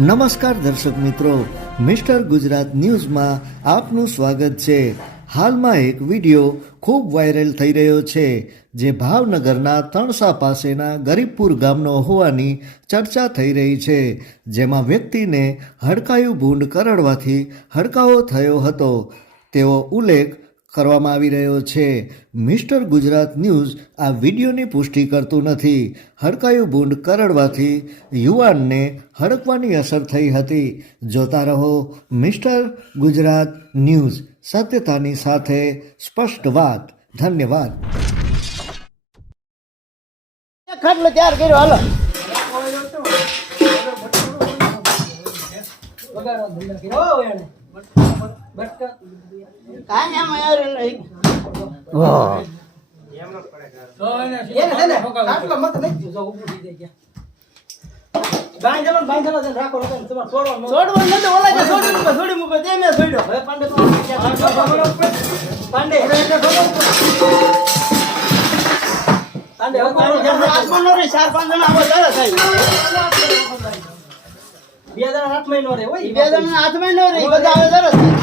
નમસ્કાર દર્શક મિત્રો, મિસ્ટર ગુજરાત ન્યૂઝમાં આપનું સ્વાગત છે. હાલમાં એક વિડિયો ખૂબ વાયરલ થઈ રહ્યો છે, જે ભાવનગરના તણસા પાસેના ગરીબપુર ગામનો હોવાની ચર્ચા થઈ રહી છે, જેમાં વ્યક્તિને હડકાયું ભૂંડ કરડવાથી હડકાવો થયો હતો. તેવો ઉલ્લેખ કરવામાં આવી રહ્યો છે. મિસ્ટર ગુજરાત ન્યૂઝ આ વિડીયોની પુષ્ટિ કરતું નથી. હડકાયું બુંડ કરડવાથી યુવાનને હડકવાની અસર થઈ હતી. જોતા રહો મિસ્ટર ગુજરાત ન્યૂઝ. સત્યતાની સાથે સ્પષ્ટ વાત. ધન્યવાદ. ખાટલો તૈયાર કર્યો હાલો. એને. છે ને, ખાટલો મત નહીં. છોડવાનું નથી, ઓલા જે છોડી મૂકો, છોડી મૂકો, તે મેં છોડ્યો. હવે પાંડે ચાર પાંચ જણા આવો ચાલે થાય. બે જણા હાથમાં મહિનો રહે, હોય. બે હજાર હાથમાં મહિનો રહે, બધા આવે સરસ